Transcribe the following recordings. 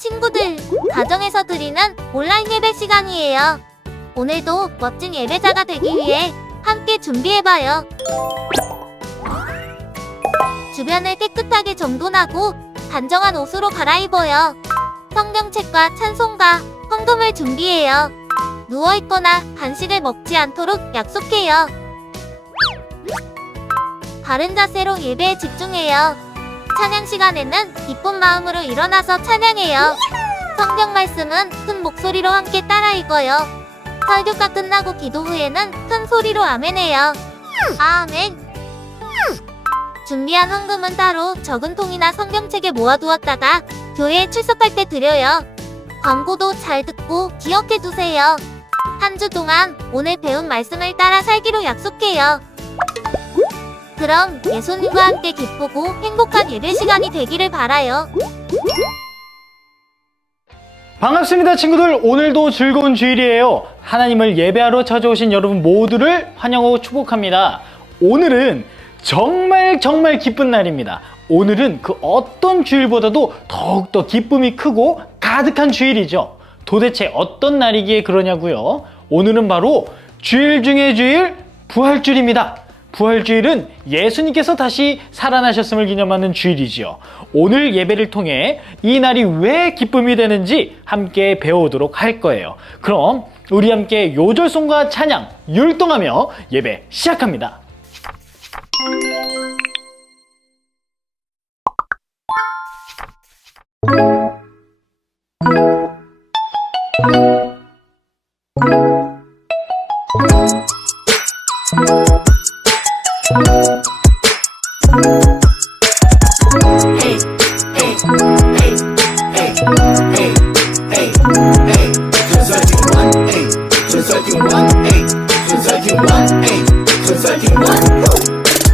친구들, 가정에서 드리는 온라인 예배 시간이에요. 오늘도 멋진 예배자가 되기 위해 함께 준비해봐요. 주변을 깨끗하게 정돈하고 단정한 옷으로 갈아입어요. 성경책과 찬송가, 헌금을 준비해요. 누워있거나 간식을 먹지 않도록 약속해요. 바른 자세로 예배에 집중해요. 찬양 시간에는 기쁜 마음으로 일어나서 찬양해요. 성경 말씀은 큰 목소리로 함께 따라 읽어요. 설교가 끝나고 기도 후에는 큰 소리로 아멘해요. 아멘. 준비한 헌금은 따로 적은 통이나 성경책에 모아두었다가 교회에 출석할 때 드려요. 광고도 잘 듣고 기억해두세요. 한 주 동안 오늘 배운 말씀을 따라 살기로 약속해요. 그럼 예수님과 함께 기쁘고 행복한 예배 시간이 되기를 바라요. 반갑습니다, 친구들. 오늘도 즐거운 주일이에요. 하나님을 예배하러 찾아오신 여러분 모두를 환영하고 축복합니다. 오늘은 정말 기쁜 날입니다. 오늘은 그 어떤 주일보다도 더욱더 기쁨이 크고 가득한 주일이죠. 도대체 어떤 날이기에 그러냐고요? 오늘은 바로 주일 중의 주일, 부활주일입니다. 부활주일은 예수님께서 다시 살아나셨음을 기념하는 주일이지요. 오늘 예배를 통해 이 날이 왜 기쁨이 되는지 함께 배워오도록 할 거예요. 그럼 우리 함께 요절송과 찬양 율동하며 예배 시작합니다.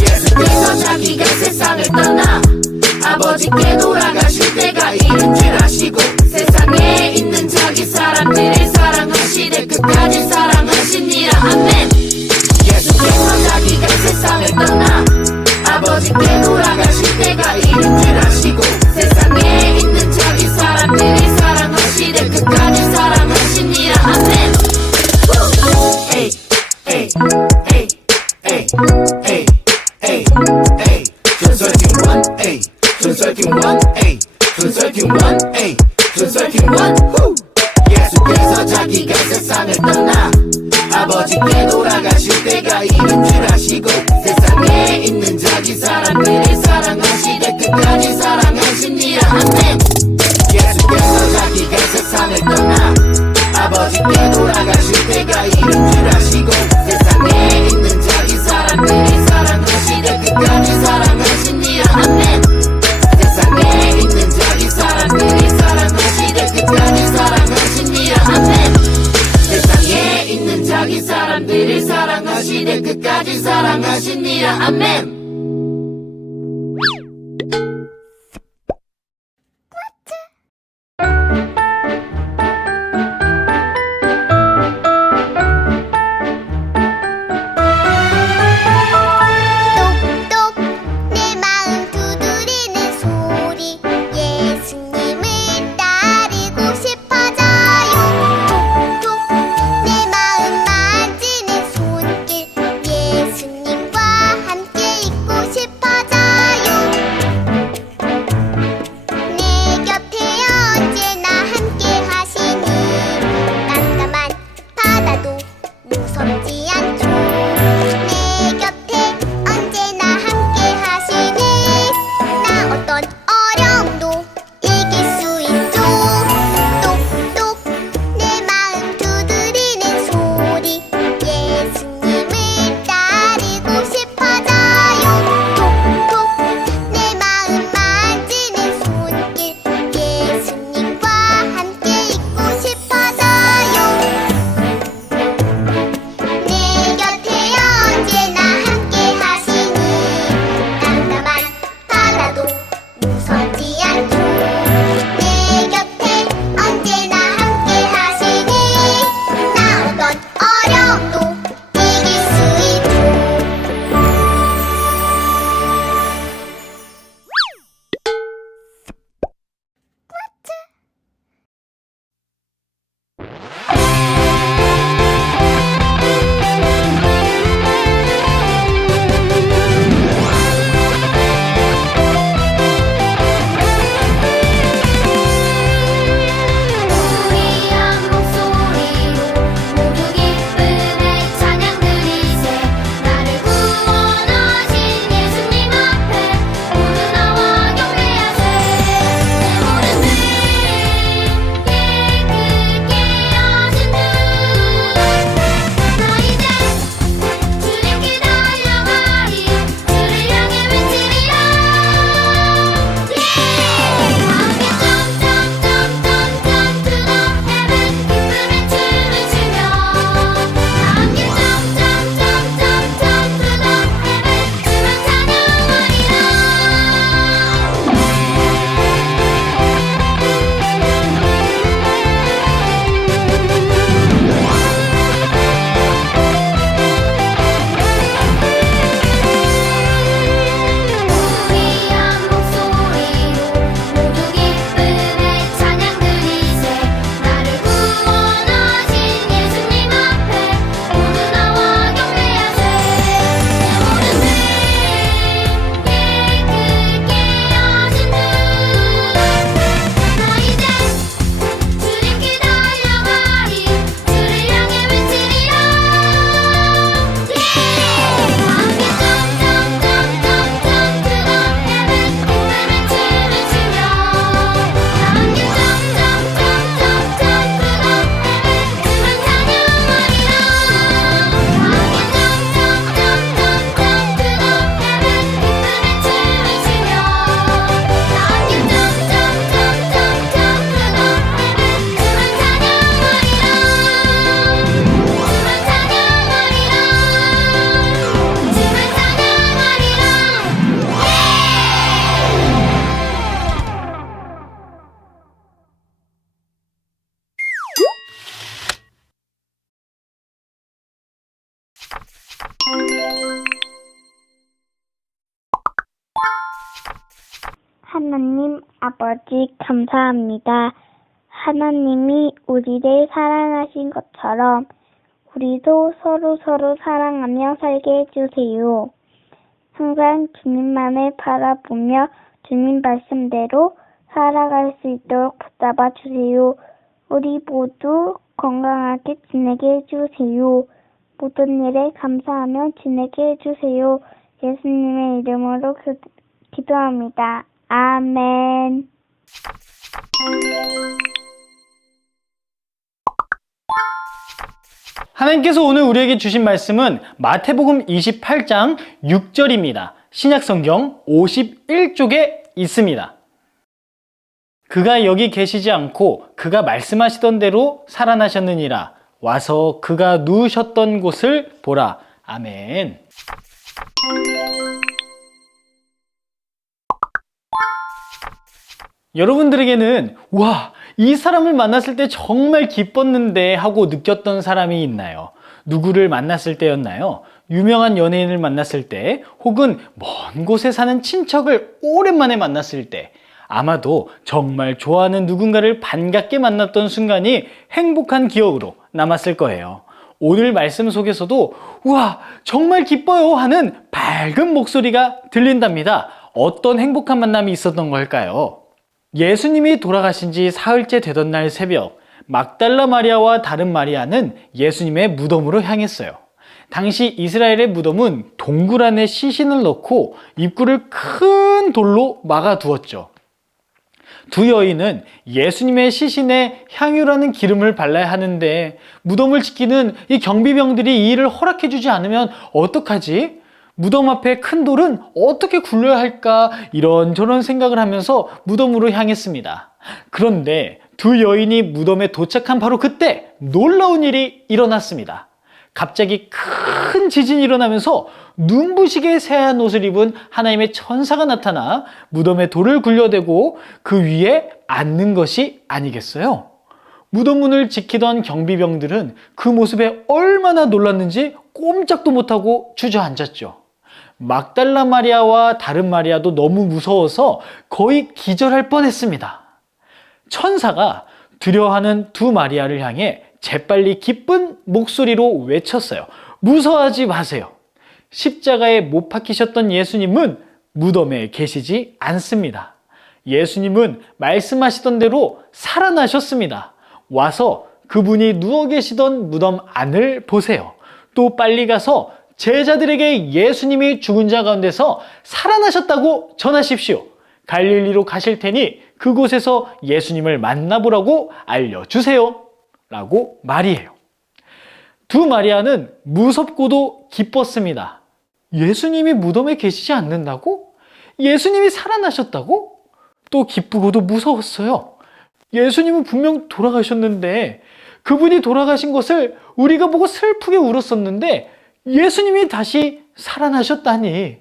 예수께서 자기가 세상을 떠나 아버지께 돌아가실 때가 이른 줄 아시고 세상에 있는 자기 사람들을 사랑하시되 끝까지 사랑하시니라. 아멘. 예수께서 자기가 세상을 떠나 아버지께 돌아가실 때가 이른 줄 아시고 세상에 있는 자기 사람들을 사랑하시되 끝까지 사랑하시니라. 아멘. 에이 에이 에이 에이 에이 에이 에이 전설킹원 에이 전설킹원 에이 전설킹원 에이 전설킹원 후. 예수께서 자기가 세상을 떠나 아버지께 돌아가실 때가 이른 줄 아시고 세상에 있는 자기 사람들을 사랑하시되 끝까지 사랑하시니라. 아멘. 예수께서 자기가 세상을 떠나 아버지께 돌아가실 때가 이른 줄 아시고 세상에 있는 자기 사람들을 사랑하시되 끝까지 사랑하시니라. 아멘. 세상에 있는 자기 사람들을 사랑하시되 끝까지 사랑하시니라. 아멘. 세상에 있는 자기 사람들을 사랑하시되 끝까지 사랑하시니라. 아멘. 똑똑 내 마음 두드리는 소리 예수님을 따르고 싶어져요. 톡톡 내 마음 만지는 손길 예수님과 함께 하나님 아버지 감사합니다. 하나님이 우리를 사랑하신 것처럼 우리도 서로 사랑하며 살게 해주세요. 항상 주님만을 바라보며 주님 말씀대로 살아갈 수 있도록 붙잡아 주세요. 우리 모두 건강하게 지내게 해주세요. 모든 일에 감사하며 지내게 해주세요. 예수님의 이름으로 기도합니다. 아멘. 하나님께서 오늘 우리에게 주신 말씀은 마태복음 28장 6절입니다. 신약성경 51쪽에 있습니다. 그가 여기 계시지 않고 그가 말씀하시던 대로 살아나셨느니라. 와서 그가 누우셨던 곳을 보라. 아멘. 여러분들에게는 와, 이 사람을 만났을 때 정말 기뻤는데 하고 느꼈던 사람이 있나요? 누구를 만났을 때였나요? 유명한 연예인을 만났을 때, 혹은 먼 곳에 사는 친척을 오랜만에 만났을 때, 아마도 정말 좋아하는 누군가를 반갑게 만났던 순간이 행복한 기억으로 남았을 거예요. 오늘 말씀 속에서도 우와, 정말 기뻐요 하는 밝은 목소리가 들린답니다. 어떤 행복한 만남이 있었던 걸까요? 예수님이 돌아가신 지 사흘째 되던 날 새벽, 막달라 마리아와 다른 마리아는 예수님의 무덤으로 향했어요. 당시 이스라엘의 무덤은 동굴 안에 시신을 넣고 입구를 큰 돌로 막아두었죠. 두 여인은 예수님의 시신에 향유라는 기름을 발라야 하는데 무덤을 지키는 이 경비병들이 이 일을 허락해주지 않으면 어떡하지? 무덤 앞에 큰 돌은 어떻게 굴려야 할까? 이런저런 생각을 하면서 무덤으로 향했습니다. 그런데 두 여인이 무덤에 도착한 바로 그때 놀라운 일이 일어났습니다. 갑자기 큰 지진이 일어나면서 눈부시게 새하얀 옷을 입은 하나님의 천사가 나타나 무덤에 돌을 굴려대고 그 위에 앉는 것이 아니겠어요? 무덤 문을 지키던 경비병들은 그 모습에 얼마나 놀랐는지 꼼짝도 못하고 주저앉았죠. 막달라 마리아와 다른 마리아도 너무 무서워서 거의 기절할 뻔했습니다. 천사가 두려워하는 두 마리아를 향해 재빨리 기쁜 목소리로 외쳤어요. 무서워하지 마세요. 십자가에 못 박히셨던 예수님은 무덤에 계시지 않습니다. 예수님은 말씀하시던 대로 살아나셨습니다. 와서 그분이 누워 계시던 무덤 안을 보세요. 또 빨리 가서 제자들에게 예수님이 죽은 자 가운데서 살아나셨다고 전하십시오. 갈릴리로 가실 테니 그곳에서 예수님을 만나보라고 알려주세요. 라고 말이에요. 두 마리아는 무섭고도 기뻤습니다. 예수님이 무덤에 계시지 않는다고? 예수님이 살아나셨다고? 또 기쁘고도 무서웠어요. 예수님은 분명 돌아가셨는데 그분이 돌아가신 것을 우리가 보고 슬프게 울었었는데 예수님이 다시 살아나셨다니.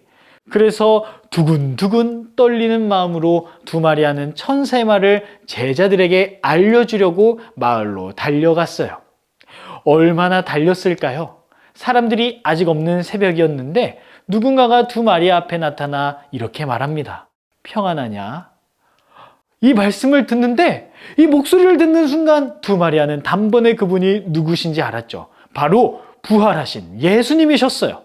그래서 두근두근 떨리는 마음으로 두 마리아는 천사의 말을 제자들에게 알려주려고 마을로 달려갔어요. 얼마나 달렸을까요? 사람들이 아직 없는 새벽이었는데 누군가가 두 마리아 앞에 나타나 이렇게 말합니다. 평안하냐? 이 말씀을 듣는데, 이 목소리를 듣는 순간 두 마리아는 단번에 그분이 누구신지 알았죠. 바로 부활하신 예수님이셨어요.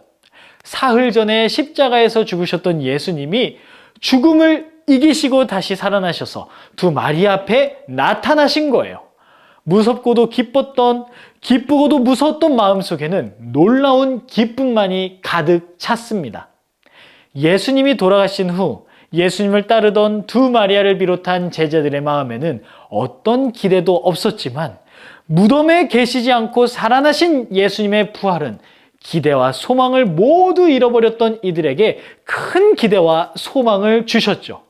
사흘 전에 십자가에서 죽으셨던 예수님이 죽음을 이기시고 다시 살아나셔서 두 마리아 앞에 나타나신 거예요. 무섭고도 기뻤던, 기쁘고도 무서웠던 마음속에는 놀라운 기쁨만이 가득 찼습니다. 예수님이 돌아가신 후 예수님을 따르던 두 마리아를 비롯한 제자들의 마음에는 어떤 기대도 없었지만 무덤에 계시지 않고 살아나신 예수님의 부활은 기대와 소망을 모두 잃어버렸던 이들에게 큰 기대와 소망을 주셨죠.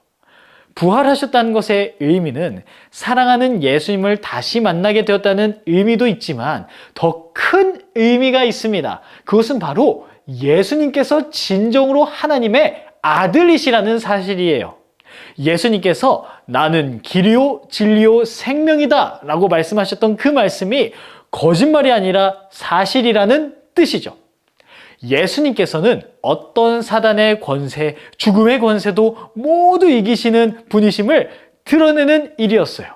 부활하셨다는 것의 의미는 사랑하는 예수님을 다시 만나게 되었다는 의미도 있지만 더 큰 의미가 있습니다. 그것은 바로 예수님께서 진정으로 하나님의 아들이시라는 사실이에요. 예수님께서 나는 길이요 진리요 생명이다 라고 말씀하셨던 그 말씀이 거짓말이 아니라 사실이라는 뜻이죠. 예수님께서는 어떤 사단의 권세, 죽음의 권세도 모두 이기시는 분이심을 드러내는 일이었어요.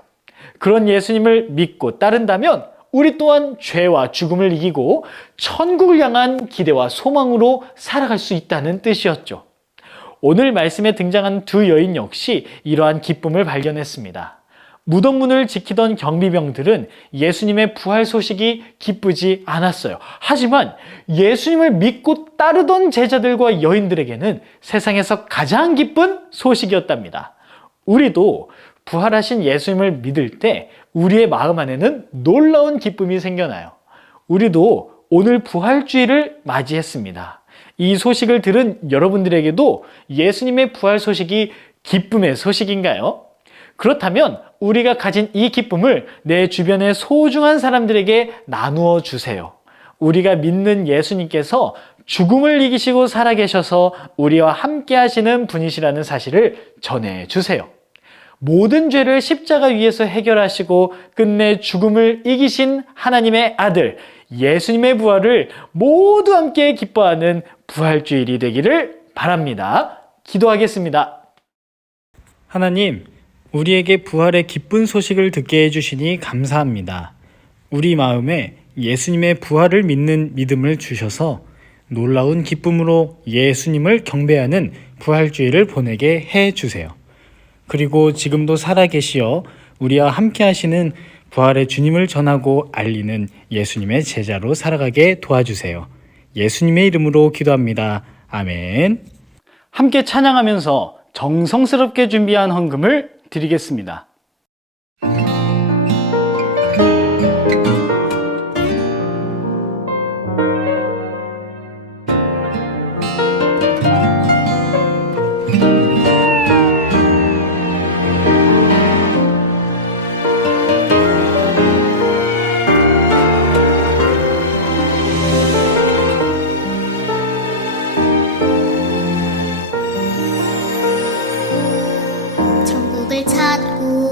그런 예수님을 믿고 따른다면 우리 또한 죄와 죽음을 이기고 천국을 향한 기대와 소망으로 살아갈 수 있다는 뜻이었죠. 오늘 말씀에 등장한 두 여인 역시 이러한 기쁨을 발견했습니다. 무덤문을 지키던 경비병들은 예수님의 부활 소식이 기쁘지 않았어요. 하지만 예수님을 믿고 따르던 제자들과 여인들에게는 세상에서 가장 기쁜 소식이었답니다. 우리도 부활하신 예수님을 믿을 때 우리의 마음 안에는 놀라운 기쁨이 생겨나요. 우리도 오늘 부활주의를 맞이했습니다. 이 소식을 들은 여러분들에게도 예수님의 부활 소식이 기쁨의 소식인가요? 그렇다면 우리가 가진 이 기쁨을 내 주변의 소중한 사람들에게 나누어 주세요. 우리가 믿는 예수님께서 죽음을 이기시고 살아계셔서 우리와 함께 하시는 분이시라는 사실을 전해 주세요. 모든 죄를 십자가 위에서 해결하시고 끝내 죽음을 이기신 하나님의 아들 예수님의 부활을 모두 함께 기뻐하는 부활주일이 되기를 바랍니다. 기도하겠습니다. 하나님, 우리에게 부활의 기쁜 소식을 듣게 해주시니 감사합니다. 우리 마음에 예수님의 부활을 믿는 믿음을 주셔서 놀라운 기쁨으로 예수님을 경배하는 부활주일을 보내게 해주세요. 그리고 지금도 살아계시어 우리와 함께 하시는 부활의 주님을 전하고 알리는 예수님의 제자로 살아가게 도와주세요. 예수님의 이름으로 기도합니다. 아멘. 함께 찬양하면서 정성스럽게 준비한 헌금을 드리겠습니다. 천국을 찾고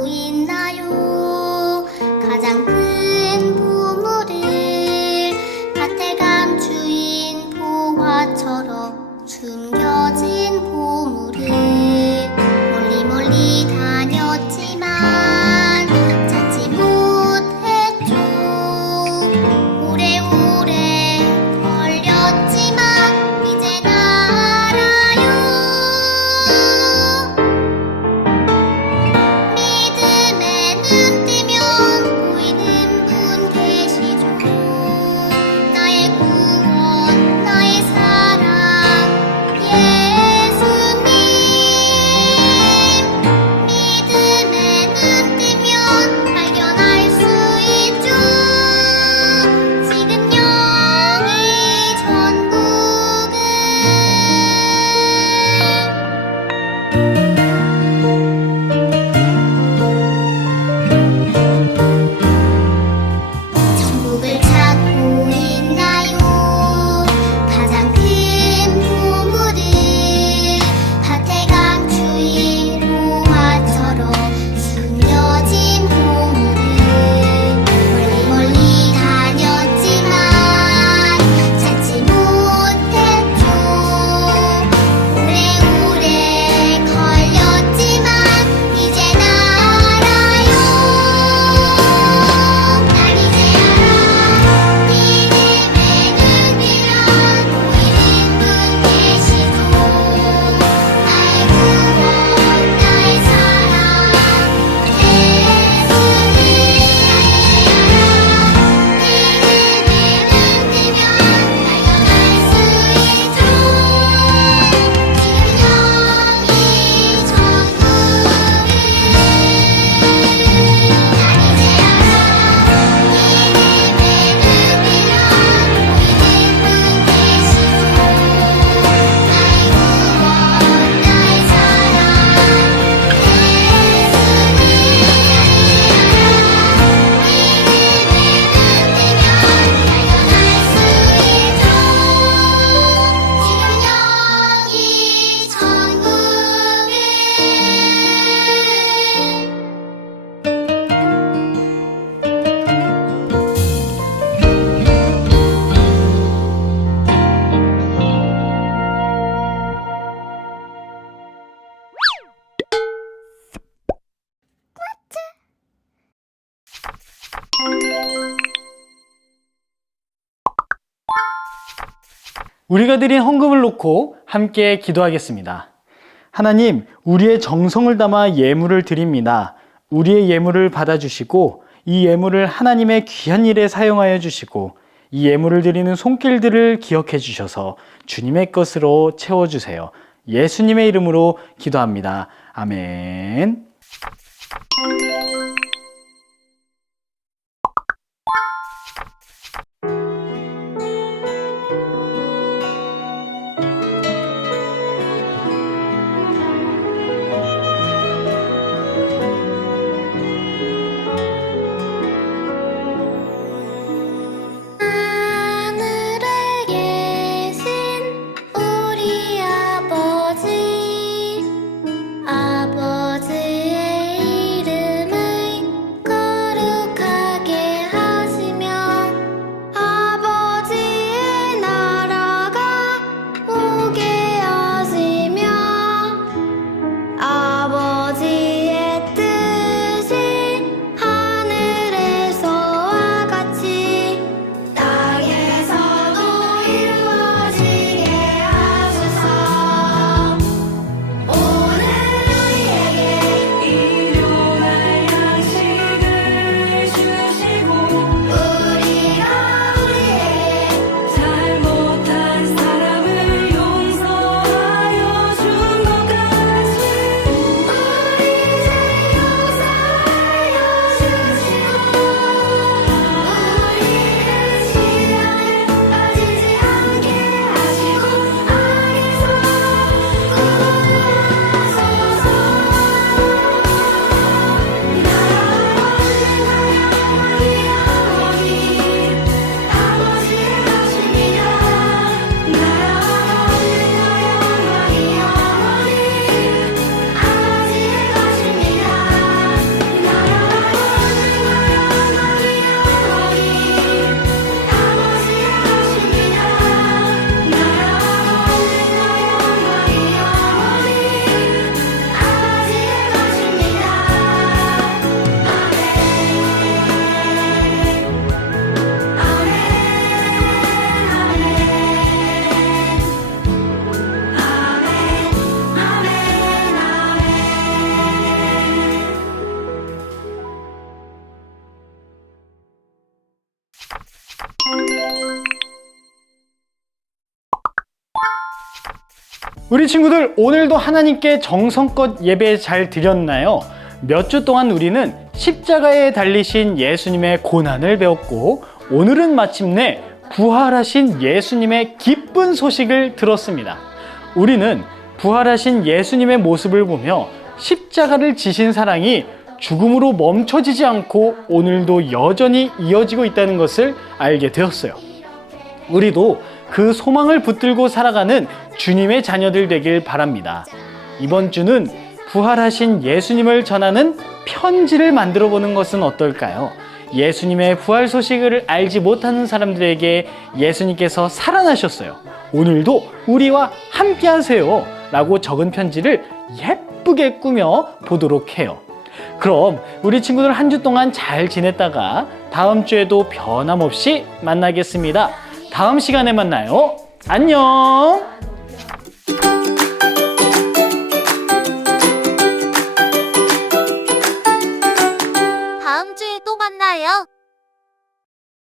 우리가 드린 헌금을 놓고 함께 기도하겠습니다. 하나님, 우리의 정성을 담아 예물을 드립니다. 우리의 예물을 받아주시고 이 예물을 하나님의 귀한 일에 사용하여 주시고 이 예물을 드리는 손길들을 기억해 주셔서 주님의 것으로 채워주세요. 예수님의 이름으로 기도합니다. 아멘. 하늘에 계신 우리 아버지, 아버지의 이름을 거룩하게 하시며 아버지의 나라가 오게 하시며 아버지의 뜻이 하늘에서와 같이 땅에서도 이루어지게 하소서. 오늘 우리에게 일용할 양식을 주시고 우리가 우리에게 잘못한 사람을 용서하여 준 것 같이 우리 죄 용서하여 주시고 우리를 시험에 빠지지 않게 하시고 악에서 구원하소서. 우리 친구들, 오늘도 하나님께 정성껏 예배 잘 드렸나요? 몇 주 동안 우리는 십자가에 달리신 예수님의 고난을 배웠고 오늘은 마침내 부활하신 예수님의 기쁜 소식을 들었습니다. 우리는 부활하신 예수님의 모습을 보며 십자가를 지신 사랑이 죽음으로 멈춰지지 않고 오늘도 여전히 이어지고 있다는 것을 알게 되었어요. 우리도 그 소망을 붙들고 살아가는 주님의 자녀들 되길 바랍니다. 이번 주는 부활하신 예수님을 전하는 편지를 만들어 보는 것은 어떨까요? 예수님의 부활 소식을 알지 못하는 사람들에게 예수님께서 살아나셨어요. 오늘도 우리와 함께 하세요 라고 적은 편지를 예쁘게 꾸며 보도록 해요. 그럼 우리 친구들 한 주 동안 잘 지냈다가 다음 주에도 변함없이 만나겠습니다. 다음 시간에 만나요. 안녕!